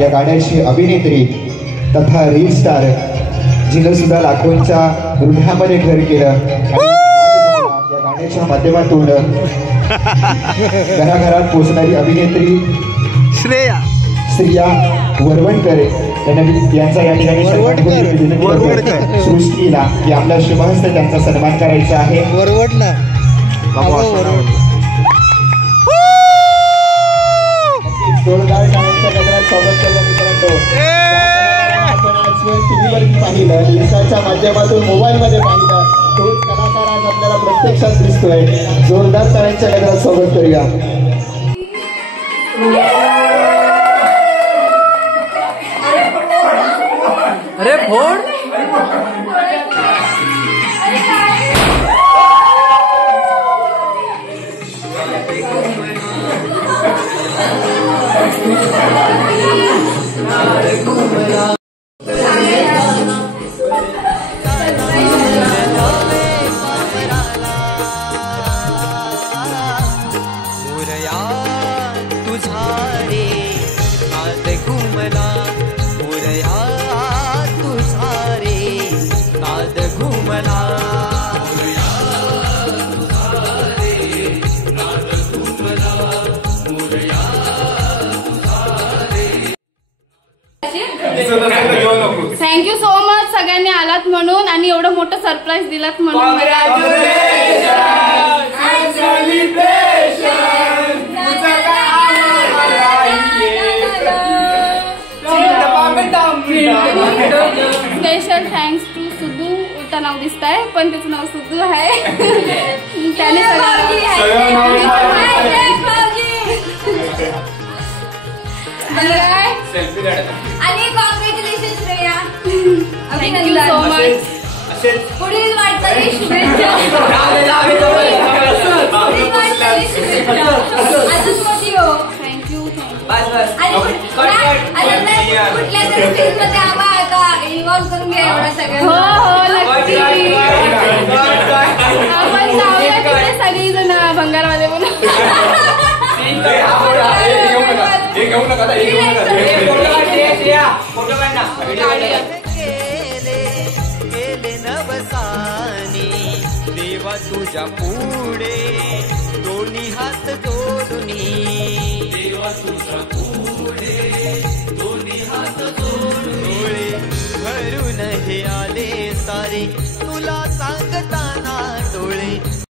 या गाण्याची अभिनेत्री तथा रील स्टार जिने सुद्धा लाखोंच्या हृदयामध्ये घर केलं या गाण्याच्या माध्यमातून घराघरात पोहोचणारी अभिनेत्री श्रेया वरवणकर यांचा या ठिकाणी सृष्टीला की आपल्या शुभहस्ते त्यांचा सन्मान करायचा आहे. जोरदार टाळ्यांच्या गजरात स्वागत केलं मित्रांनो. आपण आजवर टीव्हीवर पाहिलं, इंस्टाच्या माध्यमातून मोबाईलमध्ये पाहिलं, तोच कलाकार आज आपल्याला प्रत्यक्षात दिसतोय. जोरदार टाळ्यांच्या गजरात स्वागत करूया. अरे फोड थँक्यू सो मच सगळ्यांनी आलात म्हणून आणि एवढं मोठं सरप्राईज दिलात म्हणून मला स्पेशल थँक्स टू सुद्धू. उलटा नाव दिसतंय पण त्याचं नाव सुद्धू आहे. त्याने आणि congratulation Shreya. Thank you so much. पुढील वाटचाली शुभेच्छा. अजून मोठी हो. थँक्यू कुठल्या तरी फिल्म मध्ये आम्हाला इन्व्हॉल्व करून घ्या एवढं सगळं. हो नक्की. आपण जाऊया तिथे सगळी जण भंगारवाले म्हणून. देवा तुझ्या पुढे दोन्ही हात जोडुनी. देवा तुझ्या पुढे दोन्ही हात जोडुनी. भरून हे आले सारे तुला